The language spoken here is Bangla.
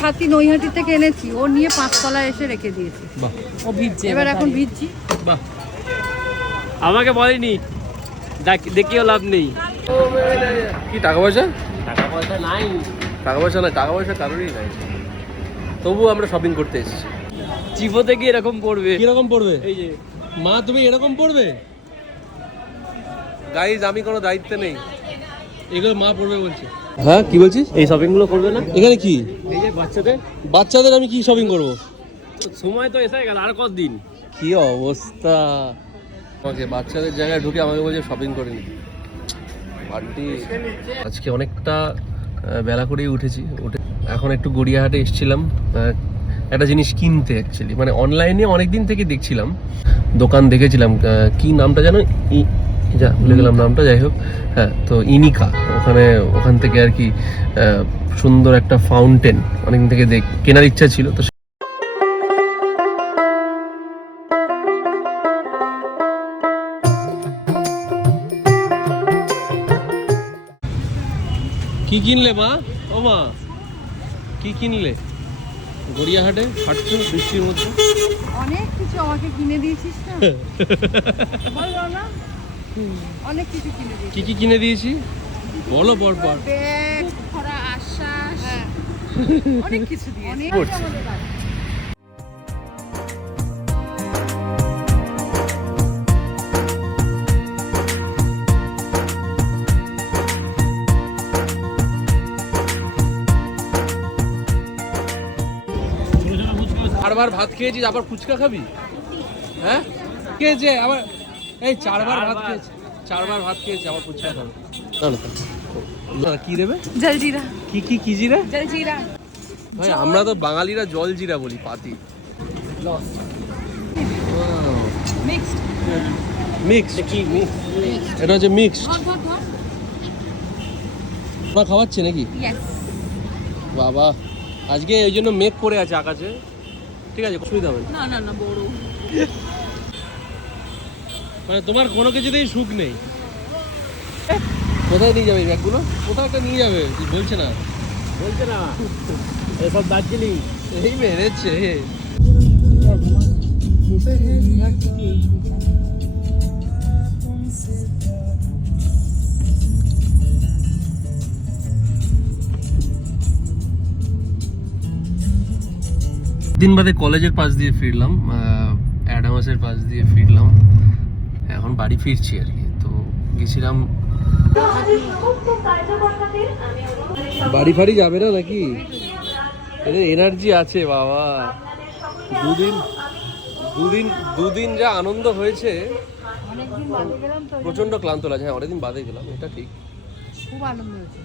ছাতি নৈহাটি থেকে এনেছি, ও নিয়ে 5 তলায় এসে রেখে দিয়েছে। বাহ, ও ভিজছে, এবার এখন ভিজছি। বাহ, আমাকে বলেনি, দেখিও লাভ নেই। কি টাকা পয়সা? টাকা পয়সা নাই, টাকা পয়সা না, টাকা পয়সা কারোরই নাই, তবু আমরা শপিং করতে এসেছি। চিপোতে কি এরকম পড়বে? কিরকম পড়বে? এই যে মা, তুমি এরকম পড়বে? গাইজ, আমি কোনো দায়িত্ব নেই, এগুলো মা পড়বে বলছে। হ্যাঁ, কি বলছিস? এই শপিং গুলো করবে না? এখানে কি? এই যে বাচ্চাদের আমি কি শপিং করব? সময় তো এসে গেল, আর কতদিন? কি অবস্থা! ওকে, বাচ্চাদের জায়গায় ঢুকে আমাকে বলছে শপিং করে নি। আজকে অনেকটা বেলা করেই উঠেছি, এখন একটু গড়িয়াহাটে এসেছিলাম একটা জিনিস কিনতে। অ্যাকচুয়ালি মানে অনলাইনে অনেকদিন থেকে দেখছিলাম, দোকান দেখেছিলাম, কি নামটা জানো, যা ভুলে গেলাম নামটা, যাই হোক। হ্যাঁ, তো ইনিকা, ওখান থেকে আর কি সুন্দর একটা ফাউন্টেন অনেকদিন থেকে কেনার ইচ্ছা ছিল। তো কি কিনলে মা? ও মা, কি কিনলে? গড়িয়াহাটে হাঁটছো বৃষ্টির মধ্যে, অনেক কিছু আমাকে কিনে দিয়েছিস না? বলো না, অনেক কিছু কিনে দিয়েছিস। কি কি কিনে দিয়েছি বলো পরপর। ব্যাগ, খরা, আশ্বাস, অনেক কিছু দিয়েছিস। চারবার ভাত খেয়েছিস, আবার ফুচকা খাবি? হ্যাঁ, খেয়েছে আবার, এই 4বার ভাত খেয়েছে, 4বার ভাত খেয়েছে, আবার ফুচকা খাবে? না, কি দেবে? জলজিরা। কি জিরা? জলজিরা। ভাই, আমরা তো বাঙালিরা জল জিরা বলি, পাতি। মিক্সড, এটা হচ্ছে মিক্সড। মা খাওয়াচ্ছে নাকি? বাবা, আজকে এই জন্য মেঘ করে আছে আকাশে, ঠিক আছে, অসুবিধা হবে না। না বড়, মানে তোমার কোনো কিছুতেই সুখ নেই। কোথায় নিয়ে যাবে ব্যাগগুলো? কোথাও একটা নিয়ে যাবে, বলছে না এসব দার্জিলিং এই মেরেছে। দিন বাদে কলেজের পাশ দিয়ে ফিরলাম, অ্যাডামাসের পাশ দিয়ে ফিরলাম, এখন বাড়ি ফিরছি আর কি। তো গেছিলাম, বাড়ি ফাড়ি যাবে না নাকি? এদের এনার্জি আছে বাবা। দুদিন যা আনন্দ হয়েছে, অনেকদিন বাদে গেলাম তো, প্রচন্ড ক্লান্ত লাগে। হ্যাঁ, অনেকদিন বাদে গেলাম, এটা ঠিক, খুব আনন্দ হয়েছে।